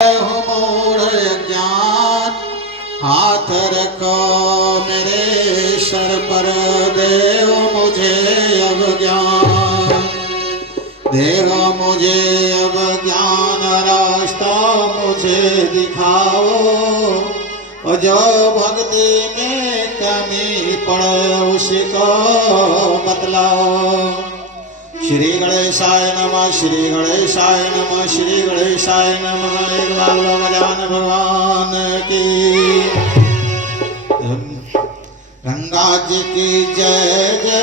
मोड़ ज्ञान हाथ रखो मेरे सर पर, देव मुझे अब ज्ञान, देव मुझे अब ज्ञान, रास्ता मुझे दिखाओ, और जो भक्ति में कमी पड़े उसको बतलाओ। श्री गणेशाय नमः, श्री गणेशाय नमः, श्री गणेशाय नमः। एक बार गजानन भगवान की, गंगा जी की जय जय,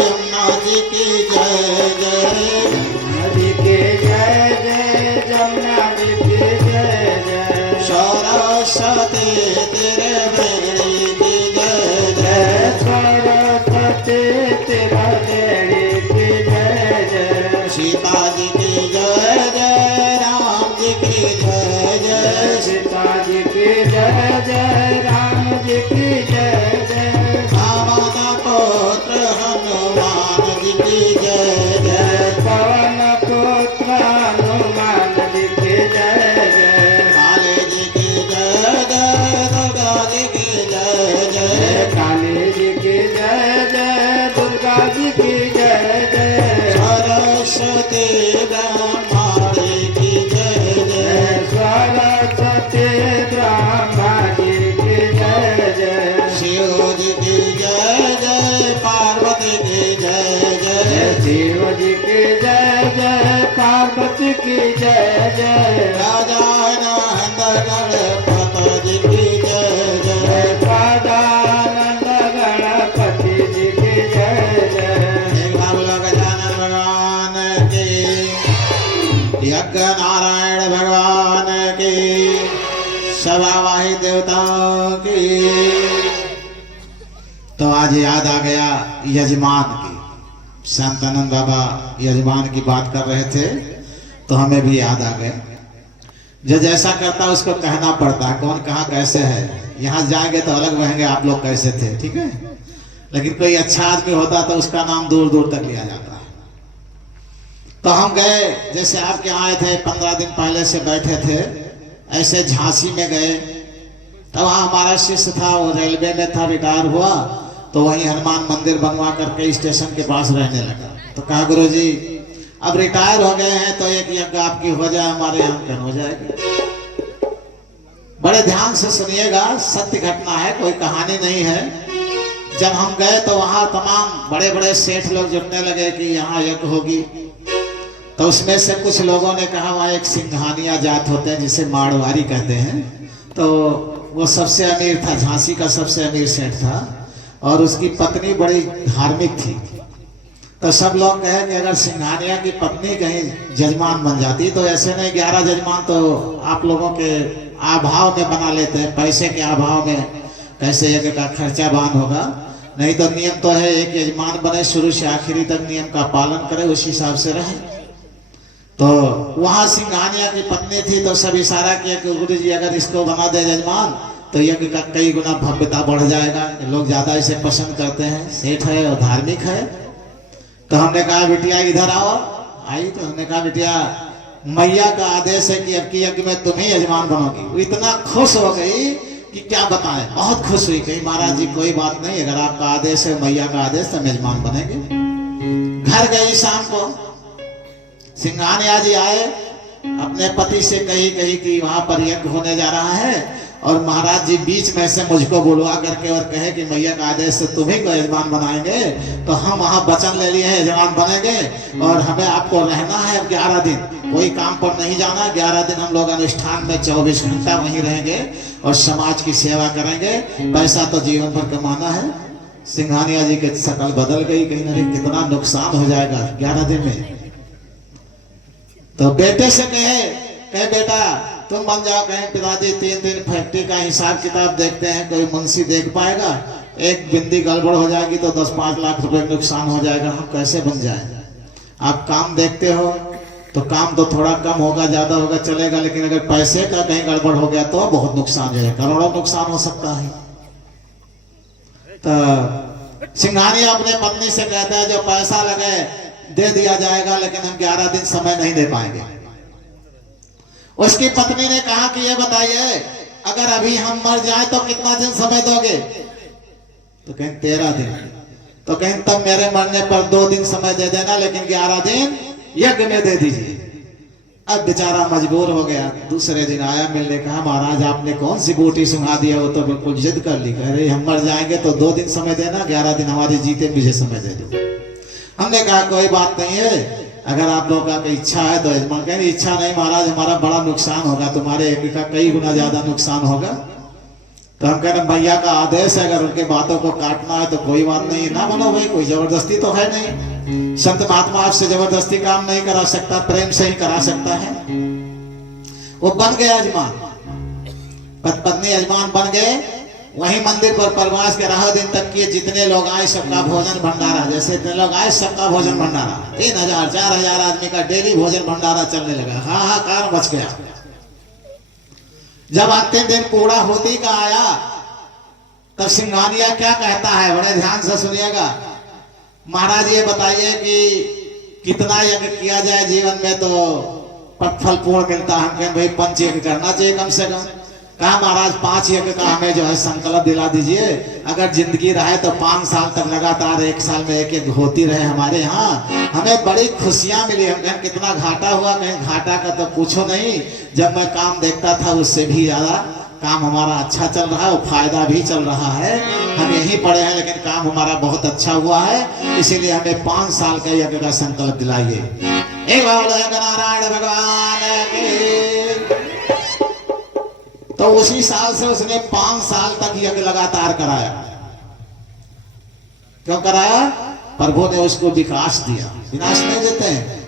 यमुना जी की जय जय, यमुना जी की जय जय, यमुना जी की जय जय, सरस्वती तेरे बेड़ी की जय जय, सरस्वती तेरा बेड़ी की जय जय, सीता जी की जय जय, राम जी की जय जय, सीता जी की जय जय, राम जी की जय जय, पवन पुत्र हनुमान जी की जय जय, पवन पुत्र हनुमान जी की जय जय, काली जी की जय जय, दुर्गा जी की जय जय, काली जी की जय जय, दुर्गा जी की जय जय, सरस्वती ब्रह्मा जी की जय जय, सरस्वती ब्रह्मा जी की जय जय, शिव जी की जय जय, पार्वती की जय जय, शिव जी की जय जय, पार्वती की जय जय, गजानन गणपति जी की जय जय, सदानंद गणपति जी की जय जय, एक बार बोलो गजानन भगवान की, यज्ञ नारायण भगवान की, सभावाही देवताओं की। तो आज याद आ गया यजमान की, शांतानंद बाबा यजमान की बात कर रहे थे तो हमें भी याद आ गया। जो जैसा करता उसको कहना पड़ता है, कौन कहाँ कैसे है। यहाँ जाएंगे तो अलग रहेंगे आप लोग कैसे थे, ठीक है, लेकिन कोई अच्छा आदमी होता तो उसका नाम दूर दूर तक लिया जाता है। तो हम गए, जैसे आपके यहाँ आए थे 15 दिन पहले से बैठे थे, ऐसे झांसी में गए। तब वहाँ हमारा शिष्य था, वो रेलवे में था, रिटायर हुआ, तो वहीं हनुमान मंदिर बनवा करके स्टेशन के पास रहने लगा। तो कहा गुरुजी अब रिटायर हो गए हैं तो एक यज्ञ आपकी हो जाए, हमारे यहाँ कर हो जाएगी। बड़े ध्यान से सुनिएगा, सत्य घटना है, कोई कहानी नहीं है। जब हम गए तो वहां तमाम बड़े बड़े सेठ लोग जुटने लगे कि यहाँ यज्ञ होगी। तो उसमें से कुछ लोगों ने कहा वहाँ एक सिंघानिया जात होते हैं जिसे मारवाड़ी कहते हैं, तो वो सबसे अमीर था, झांसी का सबसे अमीर सेठ था, और उसकी पत्नी बड़ी धार्मिक थी। तो सब लोग कहे कि अगर सिंघानिया की पत्नी कहीं जजमान बन जाती तो ऐसे नहीं 11 जजमान तो आप लोगों के अभाव में बना लेते हैं, पैसे के अभाव में कैसे यज्ञ का खर्चा बहन होगा। नहीं तो नियम तो है एक यजमान बने, शुरू से आखिरी तक नियम का पालन करे, उस हिसाब से रहे। तो वहां सिंघानिया की पत्नी थी, तो सब इशारा किया कि गुरु जी अगर इसको बना दे जजमान तो यज्ञ का कई गुना भव्यता बढ़ जाएगा, लोग ज्यादा इसे पसंद करते हैं, सेठ है और धार्मिक है। तो हमने कहा बिटिया इधर आओ। आई तो हमने कहा बिटिया मैया का आदेश है कि अब की यज्ञ में तुम ही यजमान बनोगी। वो इतना खुश हो गई कि क्या बताएं, बहुत खुश हुई। कही महाराज जी कोई बात नहीं, अगर आपका आदेश है, मैया का आदेश, तो यजमान बनेंगे। घर गई शाम को, सिंघानिया जी आए, अपने पति से कही कि वहां पर यज्ञ होने जा रहा है, और महाराज जी बीच में से मुझको बुलवा करके और कहे कि मैया का आदेश से तुम्ही को यजमान बनाएंगे, तो हम वहां वचन ले लिए हैं यजमान बनेंगे, और हमें आपको रहना है 11 दिन, कोई काम पर नहीं जाना। 11 दिन हम लोग अनुष्ठान में 24 घंटा वहीं रहेंगे और समाज की सेवा करेंगे, पैसा तो जीवन भर कमाना है। सिंघानिया जी की शकल बदल गई, कहीं ना कहीं कितना नुकसान हो जाएगा 11 दिन में। तो बेटे से कहे बेटा तुम बन जाओ, कहें पिताजी 3 दिन फैक्ट्री का हिसाब किताब देखते हैं, कोई मुंशी देख पाएगा, एक बिंदी गड़बड़ हो जाएगी तो 10-5 लाख रुपए नुकसान हो जाएगा, हम कैसे बन जाए। आप काम देखते हो तो काम तो थोड़ा कम होगा, ज्यादा होगा चलेगा, लेकिन अगर पैसे का कहीं गड़बड़ हो गया तो बहुत नुकसान हो जाएगा, करोड़ों नुकसान हो सकता है। तो सिंघानिया अपने पत्नी से कहता है जो पैसा लगे दे दिया जाएगा, लेकिन हम 11 दिन समय नहीं दे पाएंगे। उसकी पत्नी ने कहा कि ये बताइए, अगर अभी हम मर जाए तो कितना दिन समय दोगे? तो कहें 13 दिन। तो कहें तब मेरे मरने पर 2 दिन समय दे देना, लेकिन 11 दिन यज्ञ में दे दीजिए। अब बेचारा मजबूर हो गया। दूसरे दिन आया मिलने, कहा महाराज आपने कौन सी बूटी सुंघा दिया? वो तो बिल्कुल जिद कर ली, कह रहे हम मर जाएंगे तो 2 दिन समय देना, 11 दिन हमारे जीते मुझे समय दे दो। हमने कहा कोई बात नहीं है, अगर आप लोगों का कोई इच्छा है तो यजमान कहें इच्छा नहीं महाराज, हमारा बड़ा नुकसान होगा, तुम्हारे यज्ञ का कई गुना ज्यादा नुकसान होगा। तो हम कह रहे भैया का आदेश है, अगर उनके बातों को काटना है तो कोई बात नहीं, ना बोलो भाई, कोई जबरदस्ती तो है नहीं। संत महात्मा आपसे जबरदस्ती काम नहीं करा सकता, प्रेम से ही करा सकता है। वो बन गए यजमान, पत्नी यजमान बन गए। वही मंदिर पर प्रवास के 10 दिन तक किए। जितने लोग आए सबका भोजन भंडारा, जैसे इतने लोग आए सबका भोजन भंडारा, 3000 4000 आदमी का डेली भोजन भंडारा चलने लगा। हाहाकार मच गया। जब अंतिम दिन पूरा होती का आया, तब सिंघानिया क्या कहता है, बड़े ध्यान से सुनिएगा। महाराज ये बताइए कि कितना यज्ञ किया जाए जीवन में तो फल पूर्ण मिलता है? हम कहें भाई 5 यज्ञ करना चाहिए कम से कम। कहा महाराज 5 यज्ञ का हमें जो है संकल्प दिला दीजिए, अगर जिंदगी रहे तो 5 साल तक लगातार 1 साल में 1 यज्ञ होती रहे हमारे यहाँ, हमें बड़ी खुशियां मिली। हम कहें कितना घाटा हुआ? कहें घाटा का तो पूछो नहीं, जब मैं काम देखता था उससे भी ज्यादा काम हमारा अच्छा चल रहा है, फायदा भी चल रहा है। हम यहीं पढ़े हैं लेकिन काम हमारा बहुत अच्छा हुआ है, इसीलिए हमें 5 साल का यज्ञ का संकल्प दिलाइए। एक बार नारायण भगवान की। तो उसी साल से उसने 5 साल तक यज्ञ लगातार कराया। क्यों कराया? प्रभु ने उसको विकास दिया, विनाश नहीं देते हैं।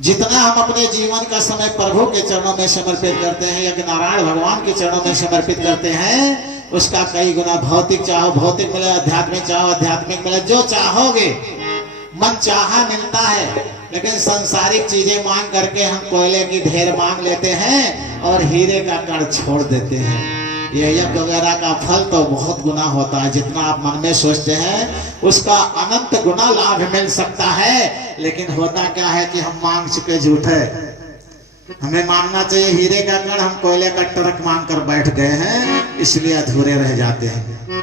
जितना हम अपने जीवन का समय प्रभु के चरणों में समर्पित करते हैं, यज्ञ नारायण भगवान के चरणों में समर्पित करते हैं, उसका कई गुना भौतिक चाहो भौतिक मिले, आध्यात्मिक चाहो आध्यात्मिक मिले, जो चाहोगे मन चाहा मिलता है। लेकिन सांसारिक चीजें मांग करके हम कोयले की ढेर मांग लेते हैं और हीरे का कण छोड़ देते हैं। ये यज्ञ वगैरह का फल तो बहुत गुना होता है, जितना आप मन में सोचते हैं उसका अनंत गुना लाभ मिल सकता है। लेकिन होता क्या है कि हम मांग चुके झूठे। हमें मांगना चाहिए हीरे का कण, हम कोयले का ट्रक मांग कर बैठ गए हैं, इसलिए अधूरे रह जाते हैं।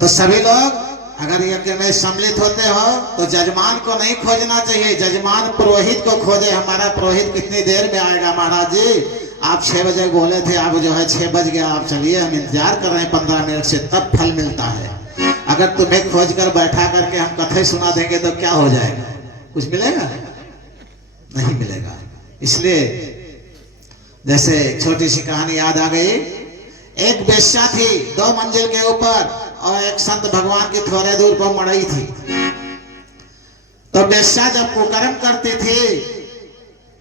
तो सभी लोग अगर यज्ञ में सम्मिलित होते हो तो जजमान को नहीं खोजना चाहिए, जजमान पुरोहित को खोजे। हमारा पुरोहित कितनी देर में आएगा? महाराज जी आप 6 बजे बोले थे, आप जो है 6 बज गया, आप चलिए हम इंतजार कर रहे हैं 15 मिनट से, तब फल मिलता है। अगर तुम्हें खोज कर बैठा करके हम कथे सुना देंगे तो क्या हो जाएगा? कुछ मिलेगा? नहीं मिलेगा। इसलिए जैसे छोटी सी कहानी याद आ गई। एक वेश्या थी 2 मंजिल के ऊपर, और एक संत भगवान की थोड़े दूर पर मड़ई थी। तो वेश्या जब कुकर्म करती थी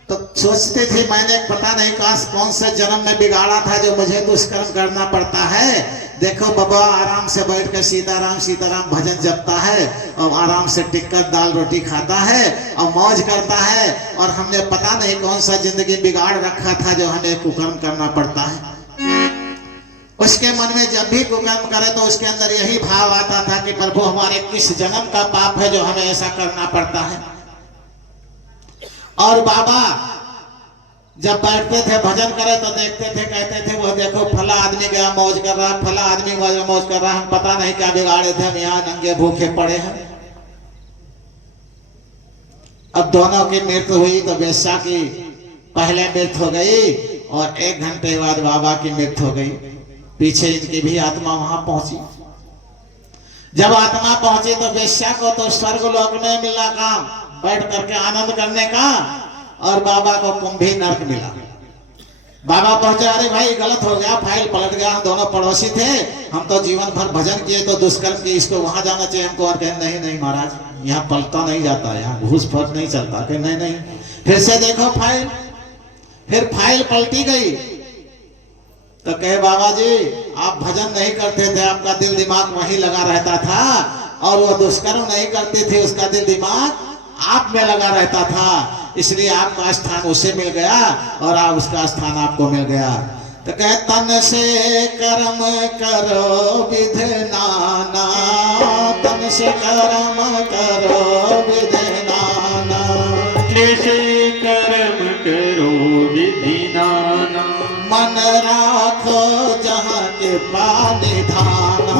तो सोचती थी मैंने पता नहीं कौन से जन्म में बिगाड़ा था जो मुझे दुष्कर्म करना पड़ता है। देखो बाबा आराम से बैठ कर सीताराम सीताराम भजन जपता है और आराम से टिक्कर दाल रोटी खाता है और मौज करता है, और हमने पता नहीं कौन सा जिंदगी बिगाड़ रखा था जो हमें कुकर्म करना पड़ता है। उसके मन में जब भी कुकर्म करे तो उसके अंदर यही भाव आता था कि प्रभु हमारे किस जन्म का पाप है जो हमें ऐसा करना पड़ता है। और बाबा जब बैठते थे भजन करे तो देखते थे, कहते थे वो देखो फला आदमी गया मौज कर रहा, फला आदमी मौज कर रहा, हम पता नहीं क्या बिगाड़े थे, हम यहाँ नंगे भूखे पड़े हैं। अब दोनों की मृत्यु हुई तो वेश्या की पहले मृत्यु हो गई और 1 घंटे बाद बाबा की मृत्यु हो गई। पीछे इनकी भी आत्मा वहां पहुंची। जब आत्मा पहुंची तो वेश्या को तो स्वर्ग लोक में मिला काम बैठ करके आनंद करने का, और बाबा को कुंभी नरक मिला। बाबा पहुंचे, अरे भाई गलत हो गया, फाइल पलट गया, हम दोनों पड़ोसी थे, हम तो जीवन भर भजन किए तो दुष्कर्म किए, इसको वहां जाना चाहिए हमको। और कहे नहीं नहीं महाराज यहाँ पलटा नहीं जाता, यहाँ घूस फट नहीं चलता। कहे नहीं नहीं, फिर से देखो फाइल। फिर फाइल पलटी गई तो कहे बाबा जी आप भजन नहीं करते थे, आपका दिल दिमाग वहीं लगा रहता था, और वो दुष्कर्म नहीं करती थी, उसका दिल दिमाग आप में लगा रहता था, इसलिए आपका स्थान उसे मिल गया और आप उसका स्थान आपको मिल गया। तो कहे तन से कर्म करो विधि नाना, तन से कर्म करो विधि नाना, से कर्म करो विधि नाना, मन राखो जहाँ के पानी धाना।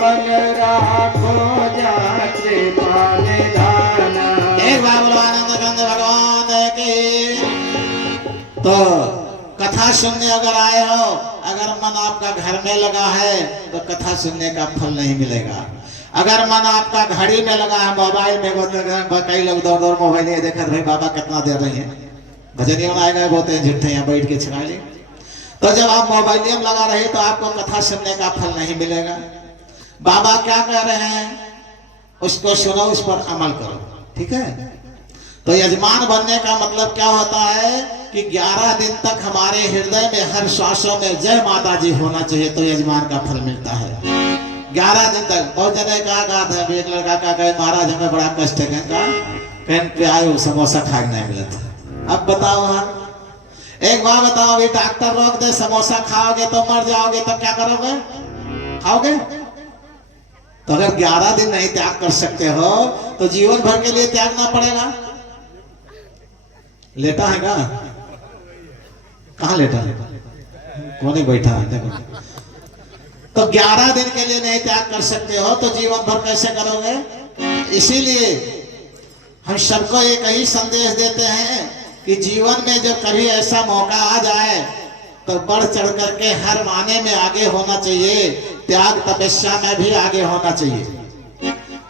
मन राखो जहाँ कृपा निधान। एक बार बोलो आनंद कंद भगवान की। तो कथा सुनने अगर आए हो, अगर मन आपका घर में लगा है तो कथा सुनने का फल नहीं मिलेगा। अगर मन आपका घड़ी में लगा है, मोबाइल में, कई लोग दौड़ दौड़ मोबाइल ये देखा भाई बाबा कितना देर रही है, भजनियों आएगा बोलते हैं झूठे यहाँ बैठ के छिड़ा ली। तो जब आप मोबाइल में लगा रहे तो आपको कथा सुनने का फल नहीं मिलेगा। बाबा क्या कह रहे हैं उसको सुनो, उस पर अमल करो, ठीक है। तो यजमान बनने का मतलब क्या होता है कि 11 दिन तक हमारे हृदय में हर श्वासों में जय माता जी होना चाहिए, तो यजमान का फल मिलता है। 11 दिन तक। बहुत जने कहा था, एक लड़का का कहे महाराज हमें बड़ा कष्ट है, कहीं पे आए समोसा खाए नहीं मिला था। अब बताओ हाँ, एक बार बताओ, अभी डॉक्टर रोक दे समोसा खाओगे तो मर जाओगे, तो क्या करोगे? खाओगे? तो अगर 11 दिन नहीं त्याग कर सकते हो तो जीवन भर के लिए त्यागना पड़ेगा। लेटा है क्या? कहाँ लेटा है? कौन ही बैठा है? देखो, तो 11 दिन के लिए नहीं त्याग कर सकते हो तो जीवन भर कैसे करोगे? इसीलिए हम सबको एक ही संदेश देते हैं कि जीवन में जब कभी ऐसा मौका आ जाए तो बढ़ चढ़ करके हर माने में आगे होना चाहिए, त्याग तपस्या में भी आगे होना चाहिए।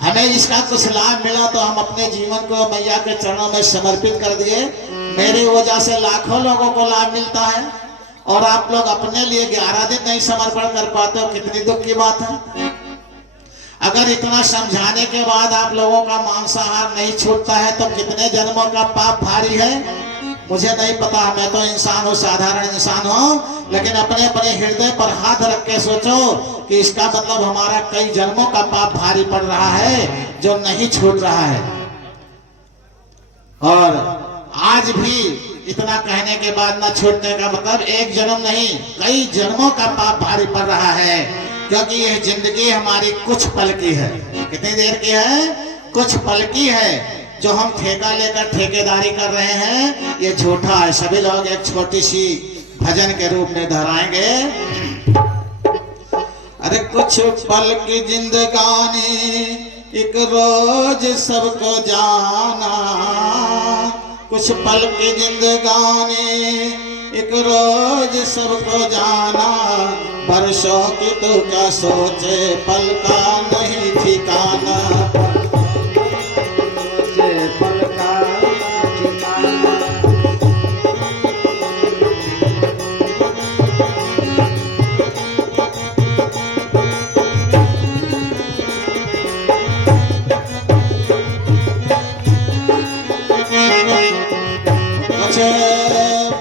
हमें इसका कुछ लाभ मिला तो हम अपने जीवन को मैया के चरणों में समर्पित कर दिए। मेरी वजह से लाखों लोगों को लाभ मिलता है और आप लोग अपने लिए 11 दिन नहीं समर्पण कर पाते हो, कितनी दुख की बात है। अगर इतना समझाने के बाद आप लोगों का मांसाहार नहीं छूटता है तो कितने जन्मों का पाप भारी है मुझे नहीं पता। मैं तो इंसान हूँ, साधारण इंसान हूँ, लेकिन अपने अपने हृदय पर हाथ रख के सोचो कि इसका मतलब हमारा कई जन्मों का पाप भारी पड़ रहा है जो नहीं छूट रहा है। और आज भी इतना कहने के बाद न छूटने का मतलब एक जन्म नहीं, कई जन्मों का पाप भारी पड़ रहा है, क्योंकि यह जिंदगी हमारी कुछ पल की है। कितनी देर की है? कुछ पल की है। जो हम ठेका लेकर ठेकेदारी कर रहे हैं ये झूठा है। सभी लोग एक छोटी सी भजन के रूप में दोहराएंगे। अरे कुछ पल की जिंदगानी एक रोज सबको जाना, कुछ पल की जिंदगानी एक रोज सबको जाना, बरसों की तो क्या सोचे पल का नहीं ठिकाना। पल का ठिकाना।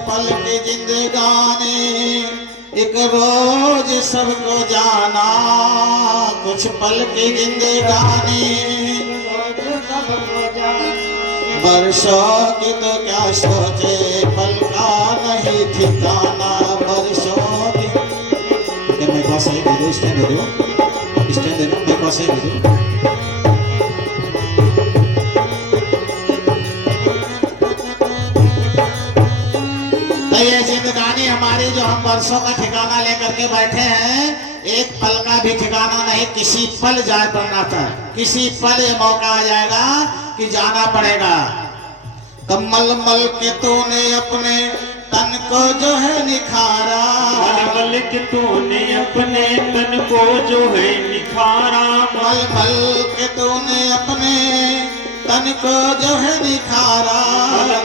पल की जिंदगानी एक रोज सबको जाना, कुछ पल की जिंदगानी बरसों की तो क्या सोचे पल का नहीं ठिकाना, बरसों की। मेरे पास सही दे दो, स्टैंड दे दो, स्टैंड दे दो, मेरे पास सही दे दो। ये जिंदगानी हमारी जो हम वर्षों का ठिकाना लेकर के बैठे हैं, एक पल का भी ठिकाना नहीं। किसी पल जाए पड़ना था, किसी पल ये मौका आ जाएगा कि जाना पड़ेगा। तो मल मल के तूने अपने तन को जो है निखारा, मल के तूने अपने तन को जो है निखारा, मल मल के तूने अपने तन को जो है निखारा,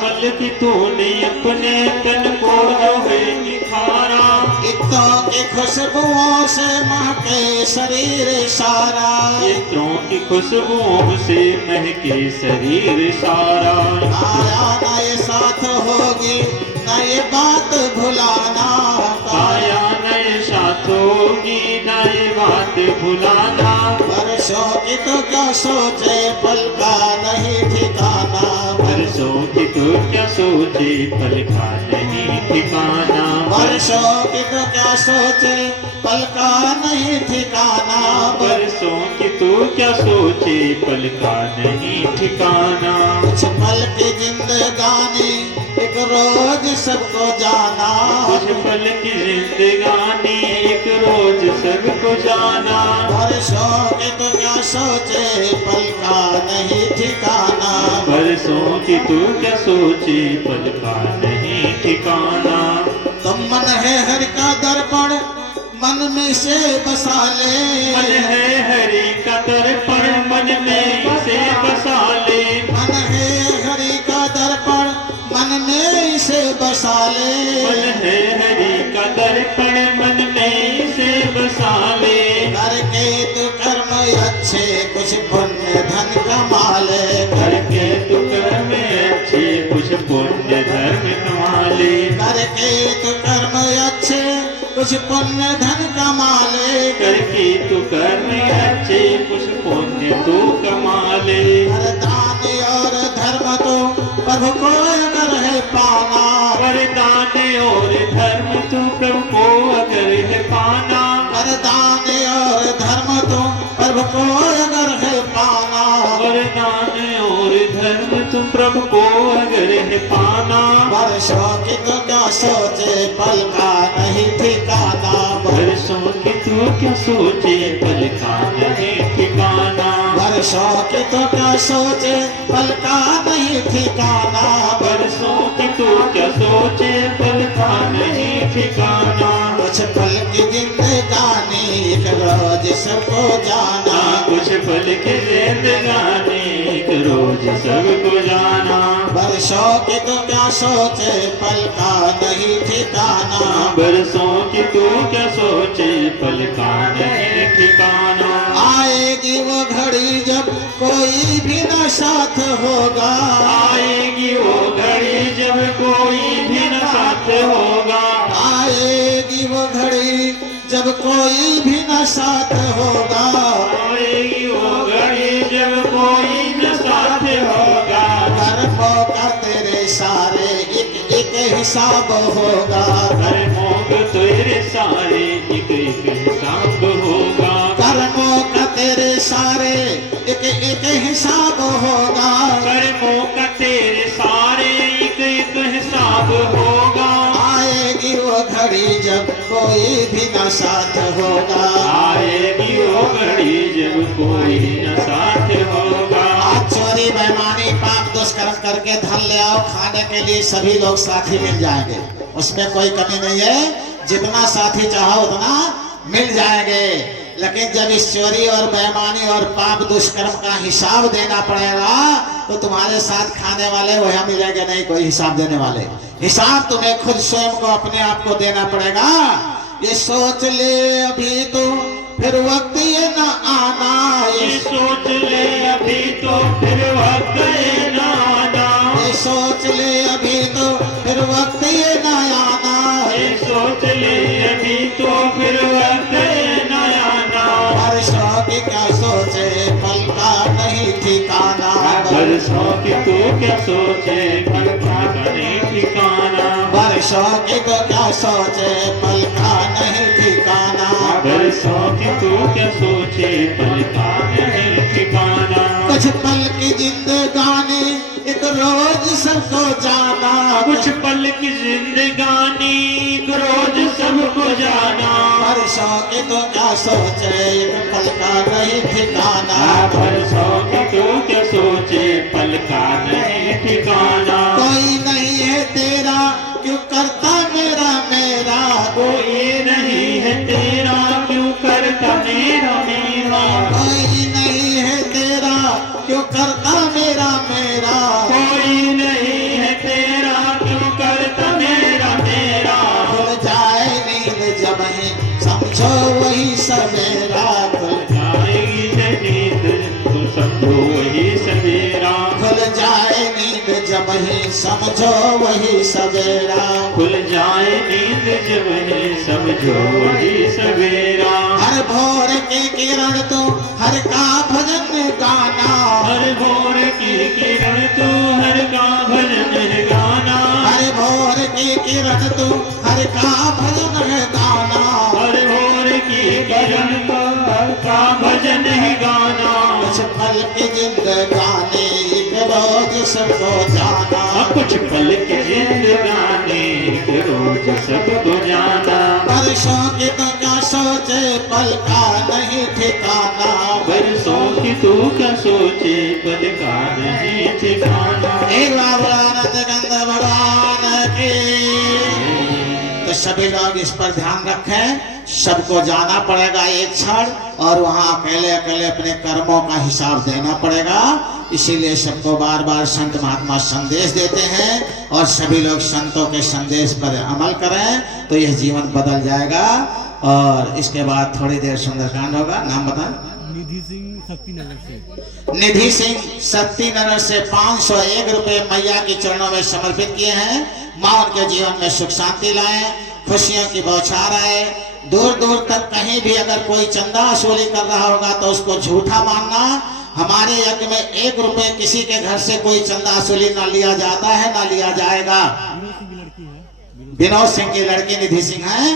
मल की तूने अपने तन को जो है निखारा। इत्रों की खुशबुओं से महके शरीर सारा, इत्रों की खुशबुओं से महके शरीर सारा। आया न ये साथ होगी न ये बात भुलाना, आया न ये साथ होगी न ये बात भुलाना। बरसों की तो क्या सोचे पल का नहीं ठिकाना, बरसों की तो क्या सोचे पल का नहीं ठिकाना, वर्षों की तो क्या सोचे पल का नहीं ठिकाना, बरसों की तो क्या सोचे पल का नहीं ठिकाना। कुछ पल की जिंदगानी एक रोज सबको जाना, कुछ पल पल की जिंदगानी एक रोज सबको जाना। वर्षों के तो क्या सोचे पल का नहीं ठिकाना। बरसों की तू क्या सोचे पल का नहीं ठिकाना। तुम मन है हरि का दर्पण मन में से बसा ले। मन है हरि का दर्पण मन में से बसा ले। मन है हरि का दर्पण मन में से बसा ले। मन है हरि का दर्पण मन में से बसा ले। करके तू कर्म अच्छे कुछ पुण्य धन कमा ले। करके तू कर्म अच्छे कुछ पुण्य धर्म कमा ले। करके तू कर्म अच्छे कुछ पुण्य धन कमा ले। करके तू कर्म अच्छे कुछ पुण्य तू कमा ले। वरदान और धर्म तो प्रभु को अगर है पाना। वरदान और धर्म तू प्रभु को अगर है पाना। वरदान और धर्म तो प्रभु को अगर है पाना। वरदान और धर्म तू प्रभु को अगर है पाना। वर्षों की तो क्या सोचे पल का नहीं ठिकाना। वर्षों की तू क्या सोचे पल का नहीं ठिकाना। वर्षों की तो क्या सोचे पल का नहीं ठिकाना। वर्षों की तू क्या सोचे पल का नहीं ठिकाना। कुछ पल की जिंदगानी एक रोज सबको जाना। कुछ पल की जिंदगानी एक रोज सबको जाना। वर्षों की तो क्या सोचे पल का नहीं ठिकाना। बरसों की तू क्या सोचे पल का नहीं ठिकाना। आएगी वो घड़ी जब कोई भी न साथ होगा। आएगी वो घड़ी जब कोई भी न साथ होगा। आएगी वो घड़ी जब कोई भी न साथ होगा। आएगी वो घड़ी जब कोई न साथ होगा। कर्मों का तेरे सारे एक एक हिसाब होगा। कर्मों का तेरे सारे एक एक हिसाब होगा। कर्मों का तेरे सारे एक एक हिसाब होगा। कर्मों का तेरे सारे एक एक हिसाब होगा। आएगी वो घड़ी जब कोई भी न साथ होगा। आएगी वो घड़ी जब कोई न साथ होगा। आज चोरी बेईमानी पाप दुष्कर्म करके धन ले आओ खाने के लिए सभी लोग साथी मिल जाएंगे। उसमें कोई कमी नहीं है। जितना साथी चाहो उतना मिल जाएंगे। लेकिन जब इस चोरी और बेईमानी और पाप दुष्कर्म का हिसाब देना पड़ेगा तो तुम्हारे साथ खाने वाले वह मिलेंगे नहीं कोई हिसाब देने वाले। हिसाब तुम्हें खुद स्वयं को अपने आप को देना पड़ेगा। ये सोच ले अभी तो फिर वक्त ये न आना। ये सोच ले अभी तो फिर वक्त ये न आना। ये सोच ले अभी तो फिर वक्त ये न आना। ये सोच ले अभी तो फिर वक्त ये न आना। वर्षों की क्या सोचे पल का नहीं ठिकाना। वर्षों की तू क्या सोचे पल का नहीं ठिकाना। वर्षों की तो क्या सोचे पल का नहीं ठिकाना। वर्षों की तू क्या सोचे पल का नहीं ठिकाना। कुछ पल की जिंदगानी एक रोज सबको जाना। कुछ पल की जिंदगानी एक रोज सबको जाना। वर्षों की तो क्या सोचे एक पल का नहीं ठिकाना। वर्षों की तू क्या सोचे पल का नहीं ठिकाना। कोई नहीं है तेरा क्यों करता मेरा मेरा। कोई नहीं है तेरा क्यों करता मेरा मेरा। कोई नहीं है तेरा क्यों करता मेरा मेरा। कोई नहीं है तेरा क्यों करता मेरा मेरा। खुल जाए नींद जब ही समझो वही सवेरा। खुल जाएगी नींद तुम समझो वही सवेरा। खुल जाए नींद जब ही समझो वही सवेरा। खुल जाए नींद जब ही समझो वही सवेरा। हर भोर की किरण तो हर का भजन गाना। हर भोर की किरण तू हर का भजन गाना। हर भोर की किरण तो हर का भजन गाना। हर भोर की किरण तो हर का भजन गाना। कुछ पल की जिंदगानी एक रोज सबको जाना। कुछ पल के जिंदगानी रोज सबको जाना। बरसों की तो क्या सोचे पल का नहीं ठिकाना। बरसों की तू क्या सोचे पल का नहीं ठिकाना। एक बाबरानंद गंध भगवान की। तो सभी लोग इस पर ध्यान रखें, सबको जाना पड़ेगा एक क्षण और वहां अकेले अकेले अपने कर्मों का हिसाब देना पड़ेगा। इसीलिए सबको बार बार संत महात्मा संदेश देते हैं और सभी लोग संतों के संदेश पर अमल करें तो यह जीवन बदल जाएगा। और इसके बाद थोड़ी देर सुंदरकांड होगा। नाम बता। निधि सिंह शक्तिनगर से। निधि सिंह शक्तिनगर से 501 रुपए मैया के चरणों में समर्पित किए हैं। माँ उनके जीवन में सुख शांति लाए, खुशियों की बौछार आए। दूर दूर तक कहीं भी अगर कोई चंदा वसूली कर रहा होगा तो उसको झूठा मानना। हमारे यज्ञ में 1 रुपए किसी के घर से कोई चंदा वसूली ना लिया जाता है, ना लिया जाएगा। विनोद सिंह की लड़की निधि सिंह है,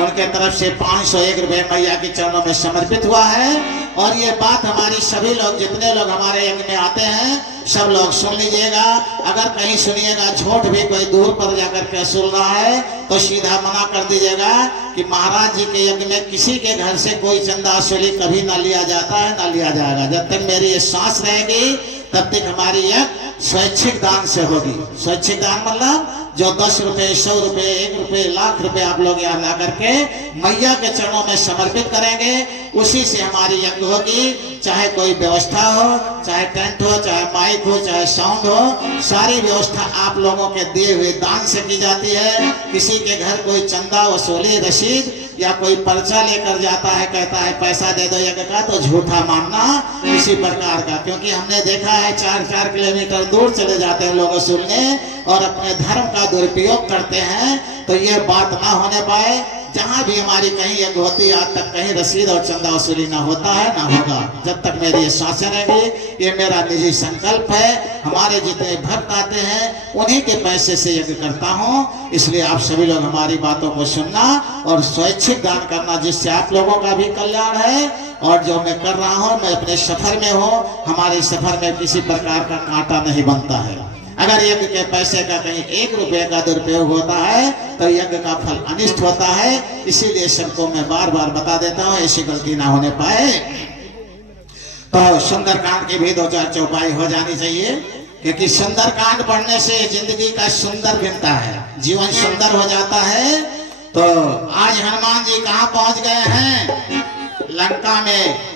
उनके तरफ से 501 रुपए मैया के चरणों में समर्पित हुआ है। और ये बात हमारी सभी लोग, जितने लोग हमारे यज्ञ में आते हैं, सब लोग सुन लीजिएगा। अगर कहीं सुनिएगा झूठ भी कोई दूर पर जाकर के सुन रहा है तो सीधा मना कर दीजिएगा कि महाराज जी के यज्ञ में किसी के घर से कोई चंदा वसूली कभी ना लिया जाता है, ना लिया जाएगा। जब तक मेरी ये सांस रहेगी तब तक हमारी यज्ञ स्वैच्छिक दान से होगी। स्वैच्छिक दान मतलब जो 10 रुपए, 100 रुपए, 1 रुपए, लाख रुपए आप लोग यहाँ ला करके मैया के चरणों में समर्पित करेंगे, उसी से हमारी यज्ञ होगी। चाहे कोई व्यवस्था हो, चाहे टेंट हो, चाहे माइक हो, चाहे साउंड हो, सारी व्यवस्था आप लोगों के दिए हुए दान से की जाती है। किसी के घर कोई चंदा वसूली रसीद या कोई पर्चा लेकर जाता है, कहता है पैसा दे दो यज्ञ का, तो झूठा मानना इसी प्रकार का। क्योंकि हमने देखा है 4-4 किलोमीटर दूर चले जाते हैं लोग सुनने और अपने धर्म का दुरुपयोग करते हैं। तो ये बात ना होने पाए। जहां भी हमारी कहीं यज्ञ होती है, आज तक कहीं रसीद और चंदा वसूली ना होता है, ना होगा। जब तक मेरी ये सांसें रहेगी, ये मेरा निजी संकल्प है। हमारे जितने भक्त आते हैं उन्हीं के पैसे से यज्ञ करता हूँ। इसलिए आप सभी लोग हमारी बातों को सुनना और स्वैच्छिक दान करना, जिससे आप लोगों का भी कल्याण है। और जो मैं कर रहा हूँ, मैं अपने सफर में हूँ, हमारे सफर में किसी प्रकार का कांटा नहीं बनता है। अगर यज्ञ के पैसे का कहीं 1 रुपए का दुरुपयोग होता है तो यज्ञ का फल अनिष्ट होता है। इसीलिए सबको मैं बार बार बता देता हूँ, ऐसी गलती ना होने पाए। तो सुंदरकांड की भी 2-4 चौपाई हो जानी चाहिए, क्योंकि सुंदरकांड पढ़ने से जिंदगी का सुंदर बनता है, जीवन सुंदर हो जाता है। तो आज हनुमान जी कहाँ पहुंच गए हैं? लंका में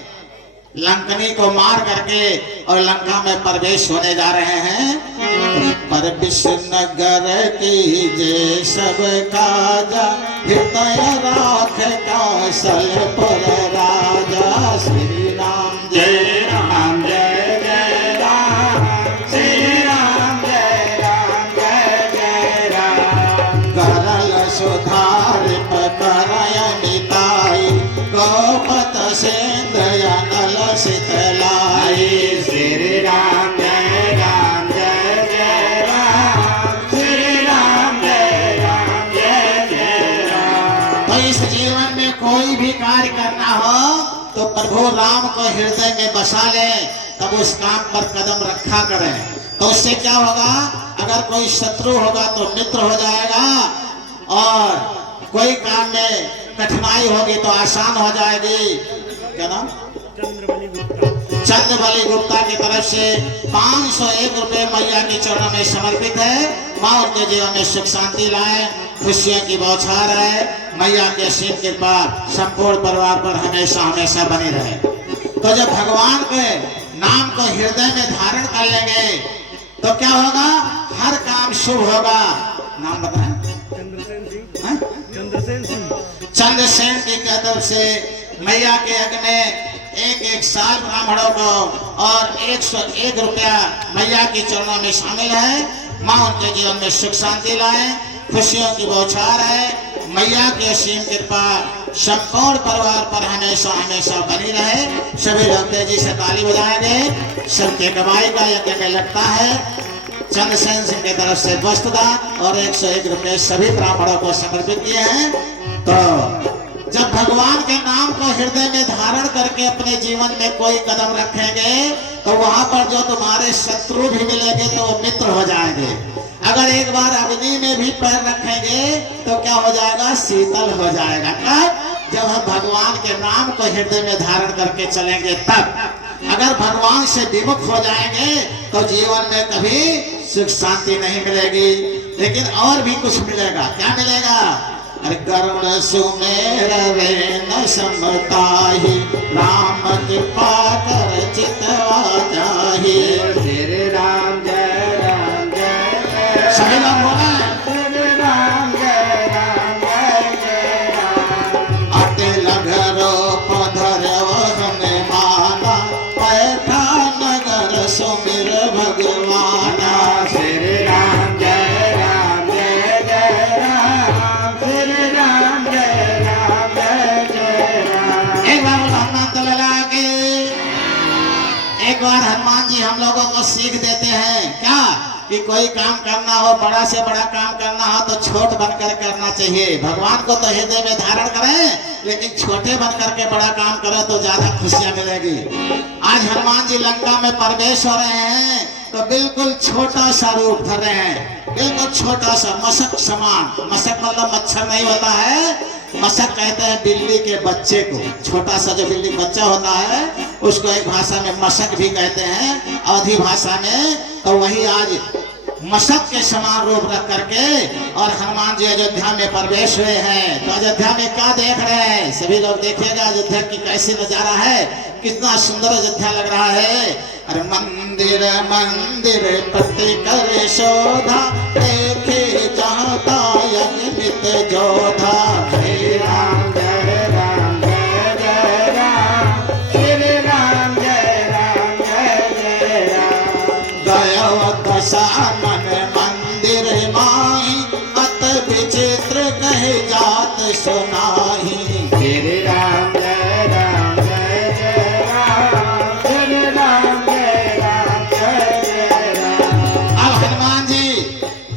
लंकनी को मार करके और लंका में प्रवेश होने जा रहे हैं। पर विष्णुनगर की जय सब काजा, हृदय राख कौशलपुर राजा। श्री राम जय राम, जय जय राम, श्री राम जय राम, जय जय राम। करल सुधार करय मिताई, गोपत सेंद्र नल शीतलाई। श्री राम जय राम, जय जय राम, श्री राम जय राम, जय जय राम। तो इस जीवन में कोई भी कार्य करना हो तो प्रभु राम को हृदय में बसा ले, तब उस काम पर कदम रखा करें। तो उससे क्या होगा? अगर कोई शत्रु होगा तो मित्र हो जाएगा, और कोई काम में कठिनाई होगी तो आसान हो जाएगी। क्या नाम? चंद्रबली गुप्ता की तरफ से 501 रुपए मैया के चरणों में समर्पित है। माँ उनके जीवन में सुख शांति लाए, खुशियों की बौछार है। मैया की असीम कृपा संपूर्ण परिवार पर हमेशा हमेशा बनी रहे। तो जब भगवान के नाम को हृदय में धारण कर लेंगे तो क्या होगा? हर काम शुभ होगा। नाम बताएं। चंद्रसेन जी की तरफ से मैया के यज्ञ में एक साल ब्राह्मणों को और 101 रुपया मैया के चरणों में शामिल है। माँ उनके जीवन में सुख शांति लाए, खुशियों की बौछार है। मैया की असीम कृपा संपूर्ण परिवार पर हमेशा हमेशा बनी रहे। सभी लोग तेजी से ताली बजाएंगे। सबके कमाई का यज्ञ में लगता है। चंद्रसेन सिंह की तरफ से वस्त्रदान और 101 रुपए सभी ब्राह्मणों को समर्पित किए हैं। तो जब भगवान के नाम को हृदय में धारण करके अपने जीवन में कोई कदम रखेंगे तो वहां पर जो तुम्हारे शत्रु भी मिलेंगे तो वो मित्र हो जाएंगे। अगर एक बार अग्नि में भी पैर रखेंगे तो क्या हो जाएगा, शीतल हो जाएगा। कब? जब हम भगवान के नाम को हृदय में धारण करके चलेंगे तब। अगर भगवान से विमुख हो जाएंगे तो जीवन में कभी सुख शांति नहीं मिलेगी। लेकिन और भी कुछ मिलेगा। क्या मिलेगा? अरे करुण सुमेरवे न समताहि, राम कृपा कर चितवा जाहि। श्री राम जय राम जय जय सभी लोग बोले श्री राम जय राम जय जय राम। अतिल घरो पधरव हनुमाना, पैठा नगर सुमिर भगवाना। श्री राम जय राम जय जय राम श्री राम जय राम जय जय राम। एक बार बोलो हनुमान तलला के। एक बार हनुमान जी हम लोगों को सीख देते हैं क्या कि कोई काम करना हो, बड़ा से बड़ा काम करना हो तो छोट बनकर करना चाहिए। भगवान को तो हृदय में धारण करें लेकिन छोटे बनकर के बड़ा काम करो तो ज्यादा खुशियां मिलेगी। आज हनुमान जी लंका में प्रवेश हो रहे हैं तो बिल्कुल छोटा सा रूप धर रहे हैं, बिल्कुल छोटा सा मशक समान। मशक मतलब मच्छर नहीं होता है, मशक कहते हैं बिल्ली के बच्चे को। छोटा सा जो बिल्ली बच्चा होता है उसको एक भाषा में मशक भी कहते हैं, अवधी भाषा में। तो वही आज मशक के समान रूप रख करके और हनुमान जी अयोध्या में प्रवेश हुए हैं। तो अयोध्या में क्या देख रहे हैं? सभी लोग देखिएगा अयोध्या की कैसी नजारा है, कितना सुंदर अयोध्या लग रहा है। अरे मंदिर मंदिर प्रति कर शोधा, देखे चाहता अगणित जोधा। श्री राम जय राम जय जय राम श्री राम जय राम जय जय राम। गया दशा मन मंदिर माही, अत विचित्र कहे जात सुनाही। श्री राम जय राम जय जय राम श्री राम जय राम जय जय राम। अब हनुमान जी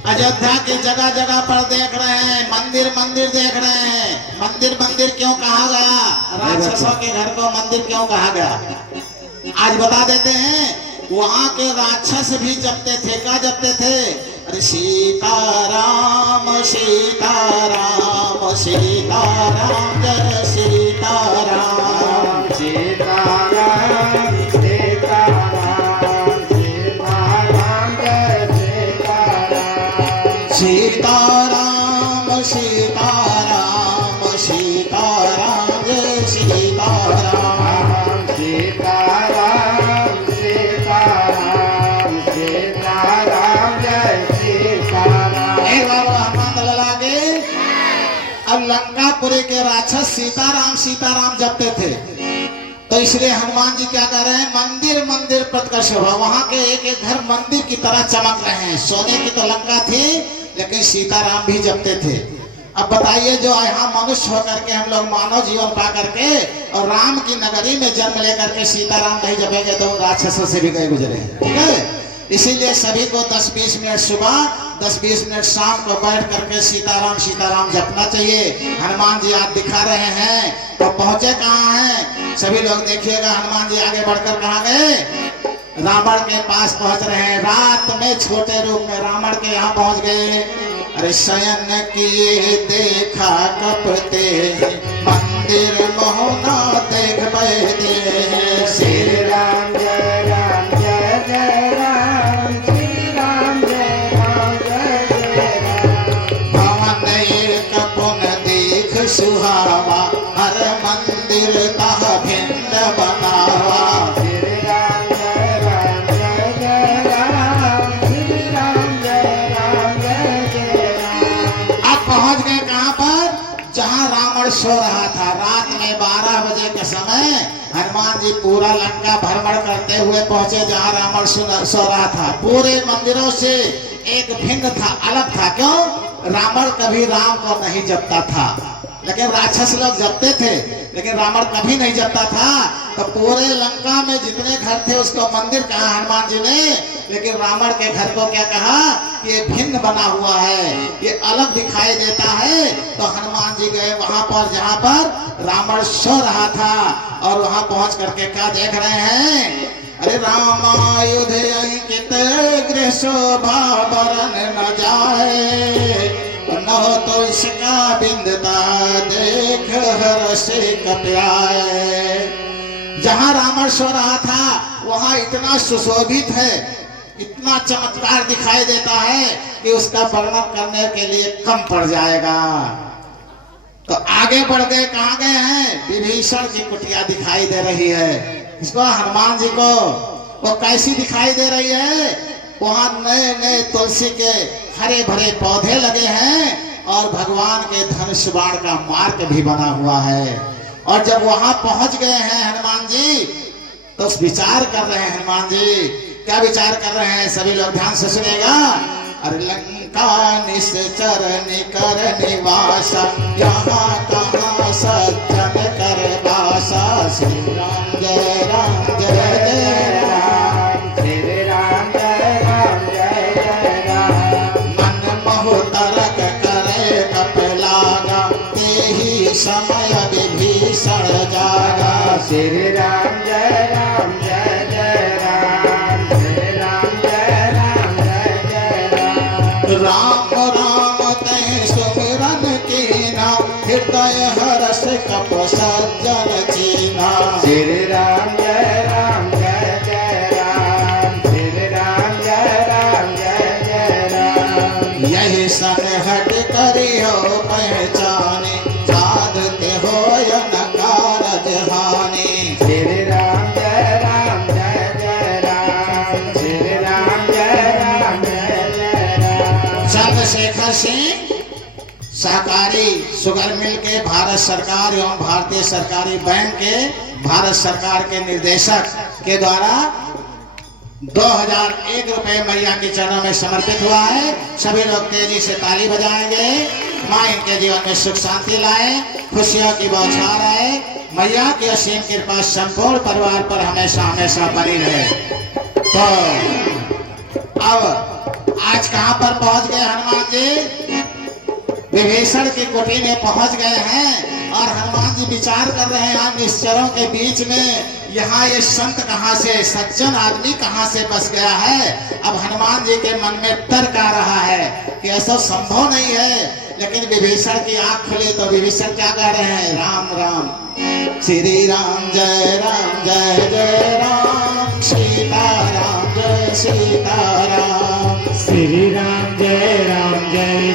अयोध्या की जगह जगह पर देख रहे हैं, मंदिर मंदिर देख रहे हैं। मंदिर मंदिर क्यों कहा गया? राक्षसों के घर को मंदिर क्यों कहा गया? आज बता देते हैं। वहां के राक्षस भी जपते थे। क्या जपते थे? अरे सीताराम सीताराम सीताराम जय सीताराम। सीताराम सीताराम सीताराम जय सीताराम। सीताराम सीताराम सीताराम जय सीताराम। सीताराम सीताराम सीताराम जय सीताराम। एक बार हनुमान लगा के। अब लंकापुरी के राक्षस सीताराम सीताराम जपते थे तो इसलिए हनुमान जी क्या कर रहे हैं? मंदिर मंदिर प्रत्कर्ष हुआ। वहां के एक एक घर मंदिर की तरह चमक रहे हैं। सोने की तो लंका थी लेकिन सीताराम भी जपते थे। अब बताइए जो यहाँ मनुष्य होकर के हम लोग मानव जीवन पा करके और राम की नगरी में जन्म लेकर के सीताराम नहीं जपेंगे तो राक्षसों से भी गए गुजरे हैं। ठीक है, इसीलिए सभी को 10-20 मिनट सुबह 10-20 मिनट शाम को बैठ करके सीताराम सीताराम जपना चाहिए। हनुमान जी आज दिखा रहे हैं तो पहुंचे कहाँ हैं? सभी लोग देखिएगा हनुमान जी आगे बढ़कर कहाँ गए? रावण के पास पहुंच रहे हैं। रात में छोटे रूप में रावण के यहाँ पहुंच गए। अरे शयन किए देखा कपते, मंदिर मोहना देख बैठे। श्री राम जय राम जय जय राम श्री राम जय राम जय जय राम। भवन एक पुन देख सुहावा, हर मंदिर तह भिन्न बनावा। श्री राम जय राम जय जय राम श्री राम जय राम जय जय राम। अब पहुंच गए कहाँ पर? जहाँ रावण सो रहा था। रात में 12 बजे के समय हनुमान जी पूरा लंका भ्रमण करते हुए पहुंचे जहाँ रावण सो रहा था। पूरे मंदिरों से एक भिन्न था, अलग था। क्यों? रावण कभी राम को नहीं जपता था लेकिन राक्षस लोग जपते थे, लेकिन रावण कभी नहीं जपता था। तो पूरे लंका में जितने घर थे उसको मंदिर कहा हनुमान जी ने लेकिन रावण के घर को क्या कहा कि ये भिन्न बना हुआ है, ये अलग दिखाई देता है। तो हनुमान जी गए वहां पर जहां पर रावण सो रहा था, और वहां पहुंच करके क्या देख रहे हैं, अरे रामायुध अंकित गृह शोभा बरन न जाए, न तो इसका बिंदता देख हर्ष कप्याए। जहां रावण सो रहा था वहां इतना सुशोभित है, इतना चमत्कार दिखाई देता है कि उसका वर्णन करने के लिए कम पड़ जाएगा। तो आगे बढ़ गए, कहां गए हैं, विभीषण की कुटिया दिखाई दे रही है इसको, हनुमान जी को। वो कैसी दिखाई दे रही है, वहां नए नए तुलसी के हरे भरे पौधे लगे हैं, और भगवान के धनुष बाण का मार्ग भी बना हुआ है। और जब वहां पहुंच गए हैं हनुमान जी, तो विचार कर रहे हैं हनुमान जी, क्या विचार कर रहे हैं, सभी लोग ध्यान से सुनेगा। अरे लंका निश्चर निकर निवास, यहाँ कहाँ सज्जन कर बासा, श्री राम जय राम जय जय राम, श्री राम जय राम जय जय राम। मन मोह तरक करे कपलागा, तेहि समय विभीषण जागा, श्री राम जय राम जय जय राम, श्री राम जय राम जय जय राम। राम राम तै सुमिरन कीना, हृदय हर्ष कप सज्जन चीना, श्री राम जय राम जय जय राम, श्री राम जय राम जय जय राम। यही सन हट करियो पहचाने, साधते हो न कारज हानि, श्री राम जय राम जय जय राम, श्री राम जय राम जय जय राम। चंद्रशेखर सिंह सहकारी शुगर मिल के भारत सरकार एवं भारतीय सरकारी बैंक के भारत सरकार के निर्देशक के द्वारा 2001 रुपए मैया के चरणों में समर्पित हुआ है। सभी लोग तेजी से ताली बजाएंगे। माँ इनके जीवन में सुख शांति लाए, खुशियों की बौछार आए। मैया की असीम कृपा संपूर्ण परिवार पर हमेशा हमेशा बनी रहे। तो अब आज कहाँ पर पहुंच गए हनुमान जी, विभीषण की कुटी में पहुंच गए हैं, और हनुमान जी विचार कर रहे हैं यहाँ निश्चरों के बीच में, यहाँ ये संत कहाँ से, सज्जन आदमी कहाँ से बस गया है। अब हनुमान जी के मन में तर्क आ रहा है कि ऐसा संभव नहीं है, लेकिन विभीषण की आंख खुली तो विभीषण क्या कह रहे हैं, राम राम श्री राम जय जय राम, सीता राम जय सीताराम, श्री राम जय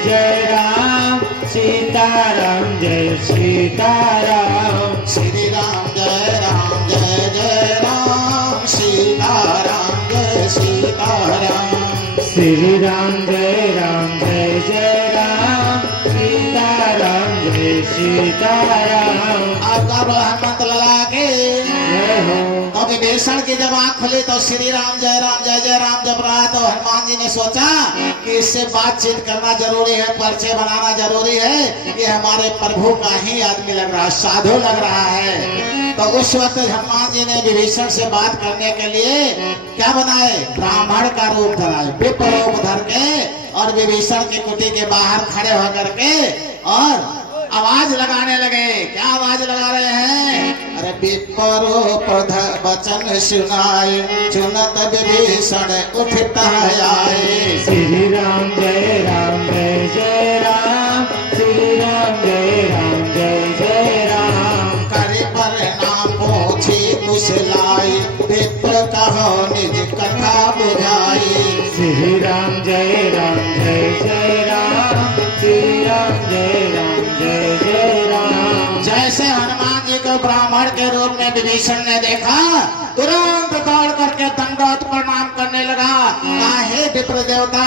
जय राम, सीताराम जय सीताराम, श्री राम जय जय राम, सीताराम जय सीताराम, श्री राम जय जय राम, सीताराम जय सीताराम। आपका हनुमत लगा के जय हो। तो विभीषण की जब आंख खुली तो श्री राम जय राम जब रहा, तो हनुमान जी ने सोचा कि इससे बातचीत करना जरूरी है, परिचय बनाना जरूरी है। ये हमारे प्रभु का ही आदमी लग रहा है, साधु लग रहा है। तो उस वक्त हनुमान जी ने विभीषण से बात करने के लिए क्या बनाए, ब्राह्मण का रूप धराए, विप्र रूप धर के, और विभीषण की कुटी के बाहर खड़े होकर के और आवाज लगाने लगे। क्या आवाज लगा रहे हैं, अरे विप्र वचन सुनाए, सुनत विभीषण उठता आए, श्री राम जय जय राम, श्री राम जय जय राम। करे प्रणाम पूछी कुशलाई, विप्र कहो निज कथा बुझाई, श्री राम जय जय राम, श्री राम जय जय राम। जैसे हनुमान जी को ब्राह्मण के रूप में विभीषण ने देखा, तुरंत दौड़ करके दंडवत प्रणाम करने लगा। कहा, हे विप्र देवता,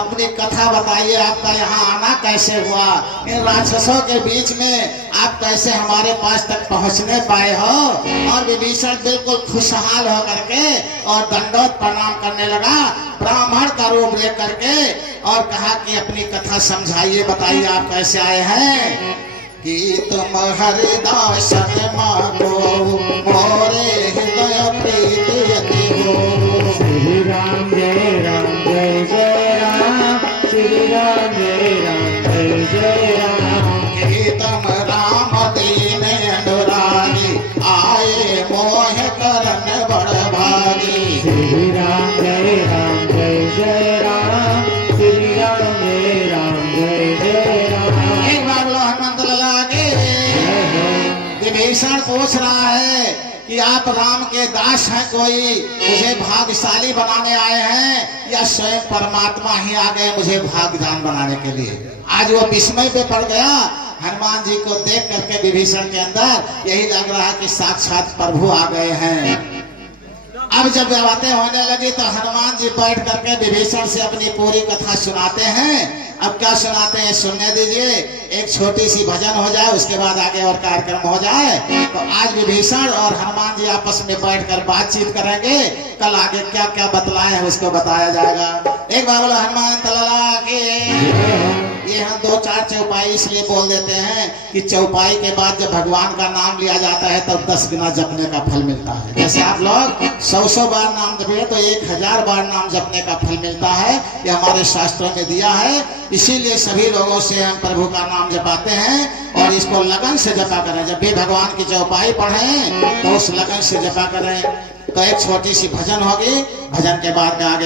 अपनी कथा बताइए, आपका यहाँ आना कैसे हुआ, इन राक्षसों के बीच में आप कैसे हमारे पास तक पहुँचने पाए हो। और विभीषण बिल्कुल खुशहाल होकर के और दंडवत प्रणाम करने लगा, ब्राह्मण का रूप ले करके, और कहा कि अपनी कथा समझाइए, बताइए आप कैसे आए हैं। कि तुम हरिदास मांगो, मोरे हृदय प्रीति हो, श्री राम जय विभीषण पूछ रहा है कि आप राम के दास हैं, कोई मुझे भाग्यशाली बनाने आए हैं या स्वयं परमात्मा ही आ गए मुझे भाग्यवान बनाने के लिए। आज वो विस्मय पे पड़ गया। हनुमान जी को देख करके विभीषण के अंदर यही लग रहा है कि साक्षात प्रभु आ गए हैं। अब जब बातें होने लगी तो हनुमान जी बैठ करके विभीषण से अपनी पूरी कथा सुनाते हैं। अब क्या सुनाते हैं सुनने दीजिए, एक छोटी सी भजन हो जाए, उसके बाद आगे और कार्यक्रम हो जाए। तो आज विभीषण और हनुमान जी आपस में बैठकर बातचीत करेंगे। कल आगे क्या क्या बतलाए हैं उसको बताया जाएगा। एक बार बोलो हनुमान तलला के। ये हम 2-4 चौपाई इसलिए बोल देते हैं कि चौपाई के बाद जब भगवान का नाम लिया जाता है तब 10 गुना जपने का फल मिलता है। जैसे आप लोग 100 बार नाम जपे तो 1000 बार नाम जपने का फल मिलता है। ये हमारे शास्त्रों में दिया है। इसीलिए सभी लोगों से हम प्रभु का नाम जपाते हैं और इसको लगन से जपा करें। जब भी भगवान की चौपाई पढ़ें तो उस लगन से जपा करें। तो एक छोटी सी भजन होगी, भजन के बाद में आगे